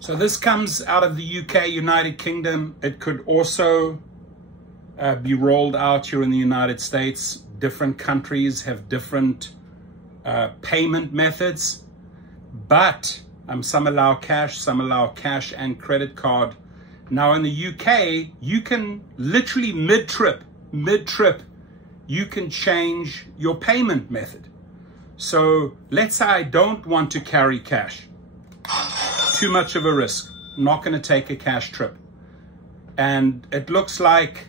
So this comes out of the UK, United Kingdom. It could also be rolled out here in the United States. Different countries have different payment methods, but some allow cash and credit card. Now in the UK, you can literally mid-trip, you can change your payment method. So let's say I don't want to carry cash. Too much of a risk. Not going to take a cash trip. And it looks like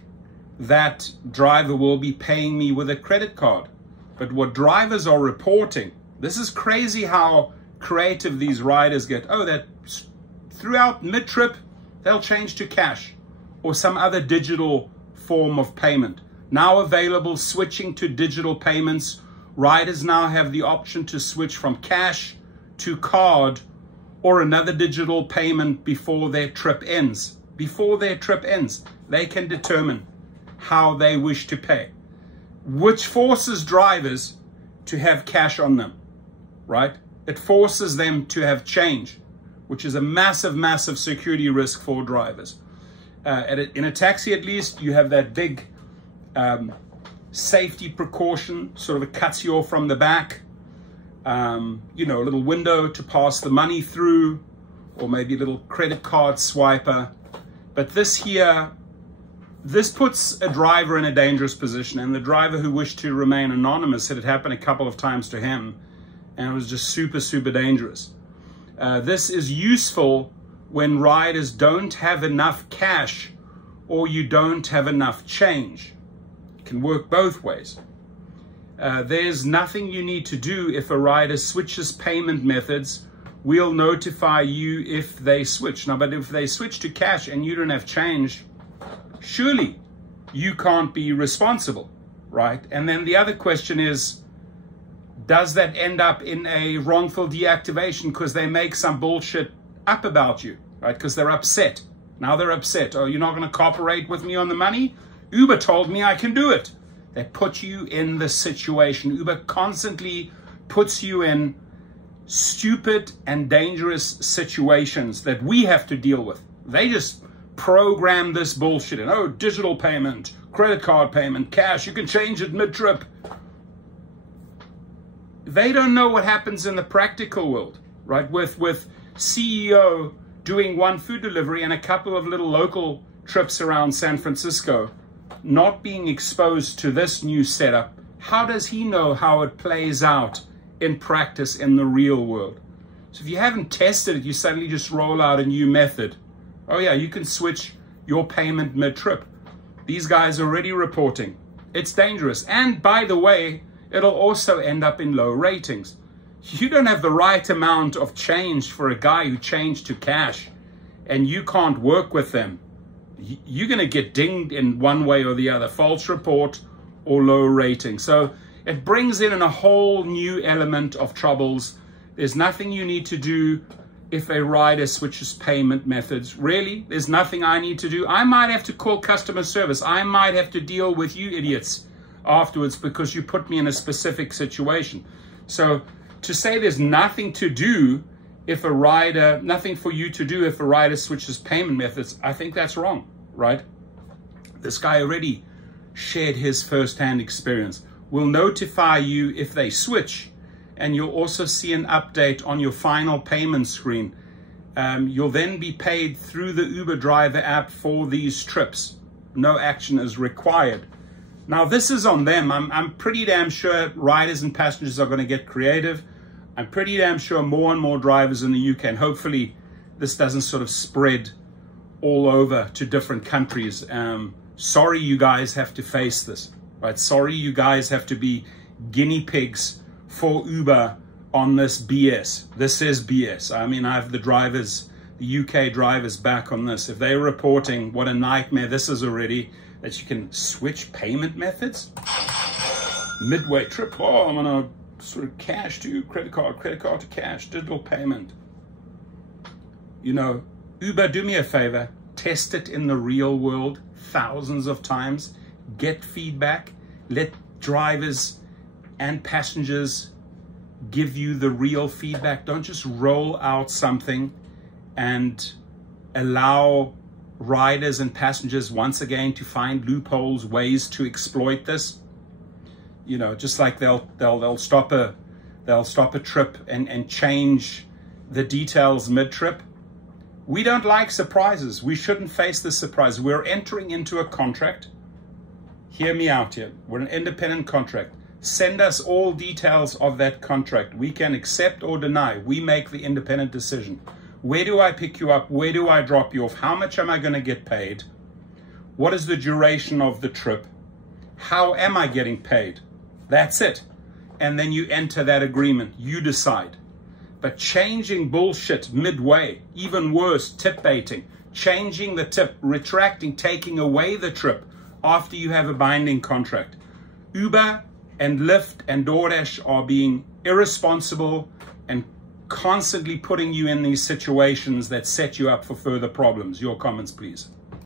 that driver will be paying me with a credit card. But what drivers are reporting, this is crazy how creative these riders get. Oh, that throughout mid-trip, they'll change to cash or some other digital form of payment. Now available, switching to digital payments. Riders now have the option to switch from cash to card or another digital payment before their trip ends. Before their trip ends, they can determine how they wish to pay, which forces drivers to have cash on them, right? It forces them to have change, which is a massive, massive security risk for drivers. In a taxi, at least, you have that big safety precaution, sort of it cuts you off from the back. You know, a little window to pass the money through, or maybe a little credit card swiper. But this here, this puts a driver in a dangerous position, and the driver who wished to remain anonymous said it happened a couple of times to him, and it was just super, super dangerous. This is useful when riders don't have enough cash or you don't have enough change. It can work both ways. There's nothing you need to do if a rider switches payment methods. We'll notify you if they switch. Now, but if they switch to cash and you don't have change, surely you can't be responsible, right? And then the other question is, does that end up in a wrongful deactivation because they make some bullshit up about you, right? Because they're upset. Now they're upset. Oh, you're not going to cooperate with me on the money? Uber told me I can do it. They put you in the situation. Uber constantly puts you in stupid and dangerous situations that we have to deal with. They just program this bullshit in. Oh, digital payment, credit card payment, cash, you can change it mid-trip. They don't know what happens in the practical world, right? With CEO doing one food delivery and a couple of little local trips around San Francisco, not being exposed to this new setup. How does he know how it plays out in practice in the real world? So if you haven't tested it, you suddenly just roll out a new method. Oh yeah, you can switch your payment mid-trip. These guys are already reporting. It's dangerous. And by the way, it'll also end up in low ratings. You don't have the right amount of change for a guy who changed to cash and you can't work with them. You're going to get dinged in one way or the other, false report or low rating. So it brings in a whole new element of troubles. There's nothing you need to do if a rider switches payment methods. Really, there's nothing I need to do. I might have to call customer service. I might have to deal with you idiots afterwards because you put me in a specific situation. So to say there's nothing to do if a rider, nothing for you to do if a rider switches payment methods, I think that's wrong, right? This guy already shared his first-hand experience. We'll notify you if they switch, and you'll also see an update on your final payment screen. You'll then be paid through the Uber driver app for these trips. No action is required. Now, this is on them. I'm pretty damn sure riders and passengers are going to get creative. I'm pretty damn sure more and more drivers in the UK, and hopefully this doesn't sort of spread all over to different countries. Sorry you guys have to face this, right? Sorry you guys have to be guinea pigs for Uber on this BS. This is BS. I mean, I have the drivers, the UK drivers back on this. If they're reporting what a nightmare this is already, that you can switch payment methods midway trip. Oh, I'm gonna sort of cash to credit card to cash, digital payment. You know, Uber, do me a favor, test it in the real world thousands of times, get feedback, let drivers and passengers give you the real feedback. Don't just roll out something and allow riders and passengers once again to find loopholes, ways to exploit this. You know, just like they'll stop a trip and change the details mid-trip. We don't like surprises. We shouldn't face the surprise. We're entering into a contract. Hear me out here. We're an independent contract. Send us all details of that contract. We can accept or deny. We make the independent decision. Where do I pick you up? Where do I drop you off? How much am I going to get paid? What is the duration of the trip? How am I getting paid? That's it. And then you enter that agreement. You decide. But changing bullshit midway, even worse, tip baiting, changing the tip, retracting, taking away the trip after you have a binding contract. Uber and Lyft and DoorDash are being irresponsible and constantly putting you in these situations that set you up for further problems. Your comments, please.